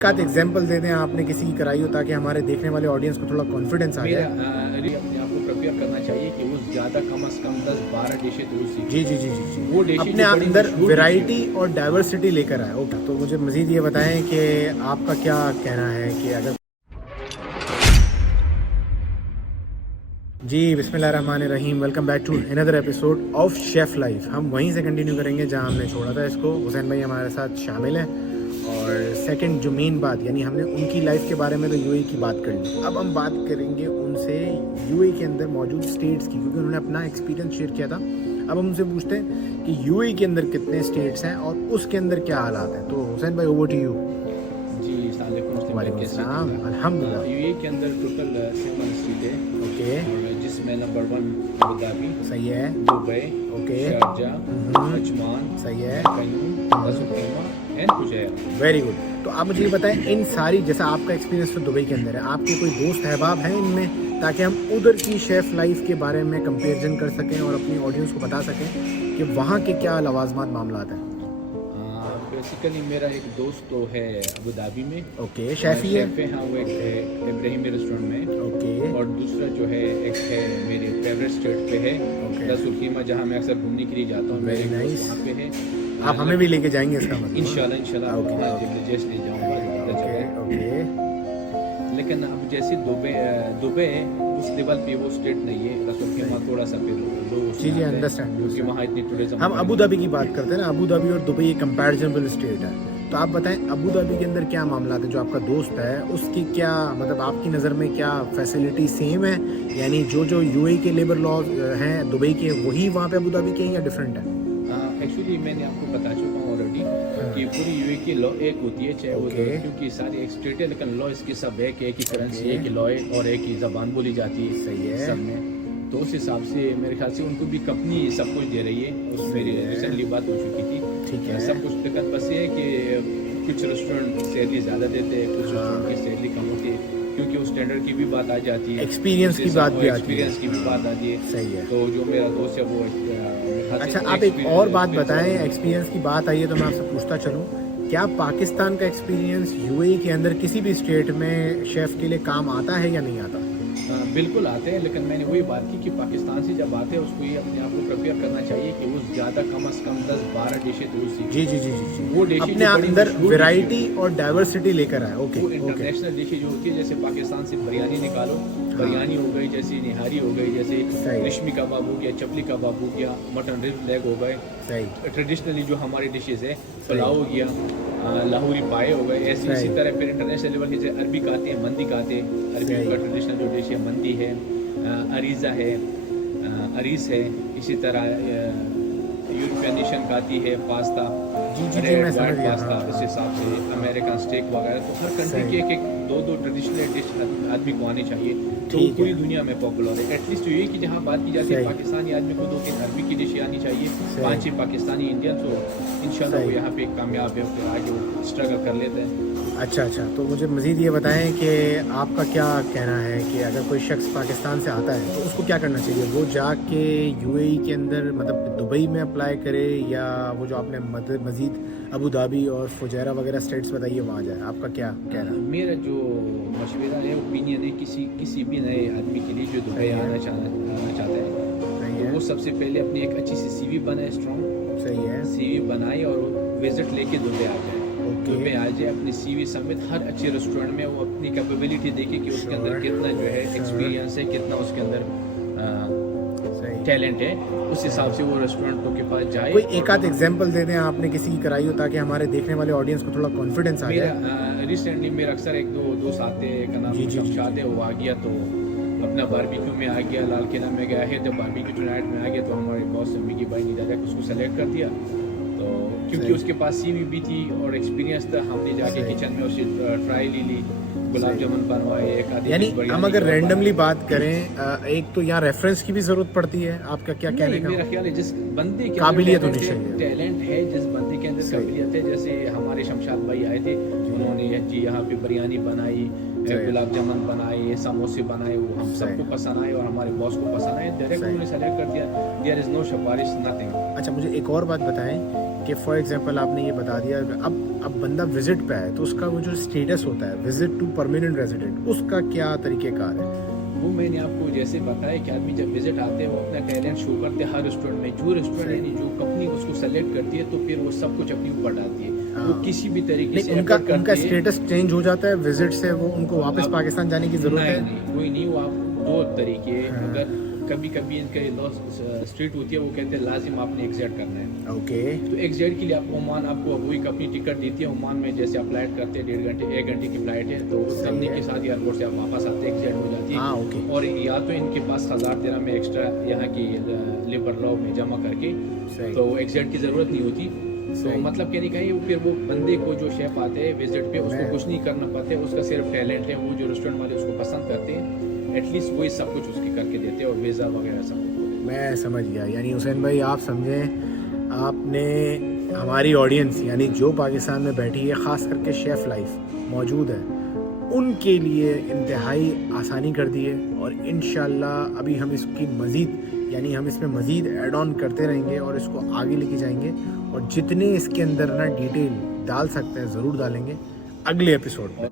का एग्जाम्पल दे दें आपने किसी की कराई हो ताकि हमारे देखने वाले ऑडियंस को थोड़ा कॉन्फिडेंस आ जाए। अपने आप को प्रिपेयर करना चाहिए कि वो ज़्यादा कम से कम 10-12 डिशें तो सीखे। जी जी जी जी जी वो डिशें अपने जो बड़ी अंदर मशहूर वैरायटी और डाइवर्सिटी लेकर आए। ओके, तो मुझे मज़ीद ये बताएं कि आपका क्या कहना है कि अगर जी बिस्मिल्लाहिर्रहमानिर्रहीम, welcome back to another episode of chef life. हम वहीं से कंटिन्यू करेंगे जहां हमने छोड़ा था इसको। हुसैन भाई हमारे साथ शामिल हैं और सेकंड जो मेन बात, यानी हमने उनकी लाइफ के बारे में तो यूएई की बात कर ली। अब हम बात करेंगे उनसे यूएई के अंदर मौजूद स्टेट्स की, क्योंकि उन्होंने अपना एक्सपीरियंस शेयर किया था। अब हम उनसे पूछते हैं कि यूएई के अंदर कितने स्टेट्स हैं और उसके अंदर क्या हालात हैं। तो हुसैन भाई, ओवर टू यू। जी अस्सलाम वालेकुम अस्सलाम, अल्हम्दुलिल्लाह। यूएई के अंदर टोटल 7 स्टेट है। ओके, और जिसमें नंबर 1 अबू धाबी, सही है। दुबई, ओके, शारजाह, अजमान, सही है। कयूम, रस अल खैमा एंड फुजैरा। Very good. तो आप मुझे ये बताएं, इन सारी, जैसा आपका एक्सपीरियंस तो दुबई के अंदर है, आपके कोई दोस्त अहबाब हैं इनमें, ताकि हम उधर की शेफ़ लाइफ के बारे में कंपेरिजन कर सकें और अपनी ऑडियंस को बता सकें कि वहाँ के क्या लवाजमात मामलात हैं। बेसिकली मेरा एक दोस्त तो है अबू धाबी में। ओके, शेफ़ी है। शेफ है, हाँ, वो एक है इब्राहिमी रेस्टोरेंट में। ओके, और दूसरा जो है एक है मेरे फेवरेट स्टेट पे है, रस अल खैमा, जहाँ मैं अक्सर घूमने के लिए जाता हूँ। Very nice. वहाँ पे है। आप हमें भी लेके जाएंगे इसका मतलब? इंशाल्लाह ओके, वहाँ जैसे ले जाऊँगा। Okay okay. लेकिन अब जैसे दुबई है, उस लेवल पे वो स्टेट नहीं है। रस अल खैमा थोड़ा सा फिर लो जी जी, अंडरस्टैंड। क्योंकि वहाँ इतनी टूरिज्म। हम अबू धाबी की बात करते हैं ना, अबू धाबी और दुबई एक कंपैरिजनेबल स्टेट है। तो आप बताएं, अबू धाबी के अंदर क्या मामला है? जो आपका दोस्त है उसकी क्या, मतलब आपकी नज़र में क्या फैसिलिटी सेम है, यानी जो यूएई के लेबर लॉ हैं दुबई के, वही वहाँ पे अबू धाबी के हैं या डिफरेंट है? एक्चुअली मैंने आपको बता चुका हूँ ऑलरेडी कि पूरी यूए की लॉ एक होती है, चाहे वो क्योंकि सारी एक स्टेट है, लेकिन लॉ इसकी सब एक ही करेंसी, एक ही लॉ है और एक ही ज़बान बोली जाती है। सही है। सब में तो उस हिसाब से मेरे ख्याल से उनको भी कंपनी सब कुछ दे रही है। उस मेरी रिसेंटली बात हो चुकी थी। ठीक है। सब कुछ, लेकिन बस ये है कि कुछ रेस्टोरेंट सैलरी ज़्यादा देते हैं, कुछ रेस्टोरेंट की सैलरी कम होती है, क्योंकि उस स्टैंडर्ड की भी बात आ जाती है, एक्सपीरियंस की बात भी आती है। एक्सपीरियंस की भी बात आती है। सही है। तो जो मेरा दोस्त है वो अच्छा, आप एक और बात बताएं, एक्सपीरियंस की बात आई है तो मैं आपसे पूछता चलूं, क्या पाकिस्तान का एक्सपीरियंस यूएई के अंदर किसी भी स्टेट में शेफ़ के लिए काम आता है या नहीं आता? बिल्कुल आते हैं, लेकिन मैंने वही बात की कि पाकिस्तान से जब आते हैं उसको ये अपने आप को प्रिपेयर करना चाहिए कि वो ज़्यादा कम से कम 10-12 डिशें तो सीखे। जी जी जी जी जी, वो डिशें अपने अंदर वैरायटी और डाइवर्सिटी लेकर आए। ओके, वो इंटरनेशनल डिशें जो होती है, जैसे पाकिस्तान से बिरयानी निकालो, बिरयानी हो गई, जैसे निहारी हो गई, जैसे रेशमी कबाब हो गया, चपली कबाब हो गया, मटन रिब लेग हो गए। सही। ट्रेडिशनली जो हमारी डिशेज़ है, पुलाव हो गया, लाहौरी पाए हो गए, ऐसे इसी तरह फिर इंटरनेशनल लेवल के अरबी खाते हैं, मंदी खाते हैं। अरबी का ट्रेडिशनल जो डिश है मंदी है, अरीज़ा है, अरीस है। इसी तरह यूरोपियन नेशन खाती है पास्ता, रेड वाइट पास्ता, इस हिसाब से अमेरिकन स्टेक वगैरह। तो हर कंट्री की एक दो ट्रेडिशनल डिश आदमी को आनी चाहिए, तो पूरी दुनिया में पॉपुलर है। एटलीस्ट ये कि जहाँ बात की जाती है पाकिस्तानी आदमी को 2-3 अरबी की डिश आनी चाहिए, 5-6 पाकिस्तानी इंडियन, तो इंशाल्लाह वो यहाँ पे कामयाब है, फिर आगे वो स्ट्रगल कर लेते हैं। अच्छा, तो मुझे मज़ीद ये बताएं कि आपका क्या कहना है कि अगर कोई शख्स पाकिस्तान से आता है तो उसको क्या करना चाहिए? वो जाके यूएई के अंदर, मतलब दुबई में अप्लाई करे, या वो जो आपने मज़ीद अबू धाबी और फुजैरा वगैरह स्टेट्स बताइए वहाँ जाए? आपका क्या कहना है? मेरा जो मशवरा है, ओपिनियन है, किसी भी नए आदमी के लिए जो दुबई आना चाहता है, तो वो सबसे पहले अपनी एक अच्छी सी सीवी बनाए, स्ट्रॉन्ग। सही है। सीवी बनाए और विजिट लेके दुबई आ जाए। दुबई आ जाए, अपनी सीवी समेत हर अच्छे रेस्टोरेंट में वो अपनी कैपेबिलिटी देखे कि उसके अंदर कितना जो है एक्सपीरियंस है, कितना उसके अंदर टैलेंट है, उस हिसाब से वो रेस्टोरेंटों के पास जाए। कोई एक आध एग्जांपल दे दें आपने किसी की कराई हो, ताकि हमारे देखने वाले ऑडियंस को थोड़ा कॉन्फिडेंस आ जाए। रिसेंटली मेरा अक्सर एक दो दोस्त आते हैं, का नाम शमशाद है, वो आ गया तो अपना बारबेक्यू में आ गया, लाल किला में गया है, तो बारबेक्यू नाइट में आ गया, तो हमारे बॉस मिकी भाई ने जाकर उसको सेलेक्ट कर दिया। तो क्योंकि उसके पास सीवी भी थी और एक्सपीरियंस था, हमने जाके किचन में उसे ट्राई ली, गुलाब जामुन बनवाए, एक आधी। यानी हम अगर रैंडमली बात करें, एक तो यहाँ रेफरेंस की भी जरूरत पड़ती है, आपका क्या कहने का? मेरा ख्याल है जिस बंदे के काबिलियत होनी चाहिए, टैलेंट है, जिस बंदे के अंदर काबिलियत है, जैसे हमारे शमशाद भाई आए थे, उन्होंने जी यहाँ पे बिरयानी बनाई, गुलाब जामुन बनाए, समोसे बनाए, वो हम सबको पसंद आए और हमारे बॉस को पसंद आए, डायरेक्ट उन्होंने सेलेक्ट कर दिया। देयर इज नो सिफारिश, नथिंग। अच्छा, मुझे एक और बात बताएं कि फॉर एग्जांपल आपने ये बता दिया, अब अब बंदा विजिट पे आए तो उसका वो जो स्टेटस होता है विजिट टू परमानेंट रेजिडेंट, उसका क्या तरीक़ेकार है? वो मैंने आपको जैसे बताया कि आदमी जब विजिट आते हैं वो अपना टैलेंट शो करते हैं हर रेस्टोरेंट में, जो रेस्टोरेंट यानी जो कंपनी उसको सेलेक्ट करती है तो फिर वो सब कुछ अपनी ऊपर डालती है। वो किसी भी तरीके से उनका स्टेटस चेंज हो जाता है विजिट से, वो उनको वापस पाकिस्तान जाने की ज़रूरत है? नहीं, कोई नहीं, वो आप दो तरीके, अगर कभी कभी इनका स्ट्रीट होती है वो कहते हैं लाजिम आपने एग्जिट करना है। ओके। तो एग्जिट के लिए आप ओमान आपको वही अपनी टिकट देती है। ओमान में जैसे आप फ्लाइट करते हैं 1.5 घंटे 1 घंटे की फ्लाइट है, तो उस कंपनी के साथ एयरपोर्ट से आप वापस आते हैं, एग्जिट हो जाती है। ओके। और या तो इनके पास 1000 दिरहम में एक्स्ट्रा यहाँ की लेबर लॉ में जमा करके तो एग्जिट की ज़रूरत नहीं होती। तो मतलब कहने का ये फिर वो बंदे को जो शेफ आते हैं विजिट पे उसको कुछ नहीं करना पड़ता है, उसका सिर्फ टैलेंट है, वो जो रेस्टोरेंट वाले उसको पसंद करते हैं, एटलीस्ट वही सब कुछ उसके करके देते हैं और वीज़ा वगैरह सब कुछ। मैं समझ गया। यानी हुसैन भाई आप समझें, आपने हमारी ऑडियंस यानी जो पाकिस्तान में बैठी है, ख़ास करके शेफ़ लाइफ मौजूद है, उनके लिए इंतहाई आसानी कर दी है। और इंशाल्लाह अभी हम इसकी मज़ीद यानी हम इसमें मज़ीद ऐड ऑन करते रहेंगे और इसको आगे लेके जाएंगे, और जितने इसके अंदर ना डिटेल डाल सकते हैं ज़रूर डालेंगे अगले एपिसोड में।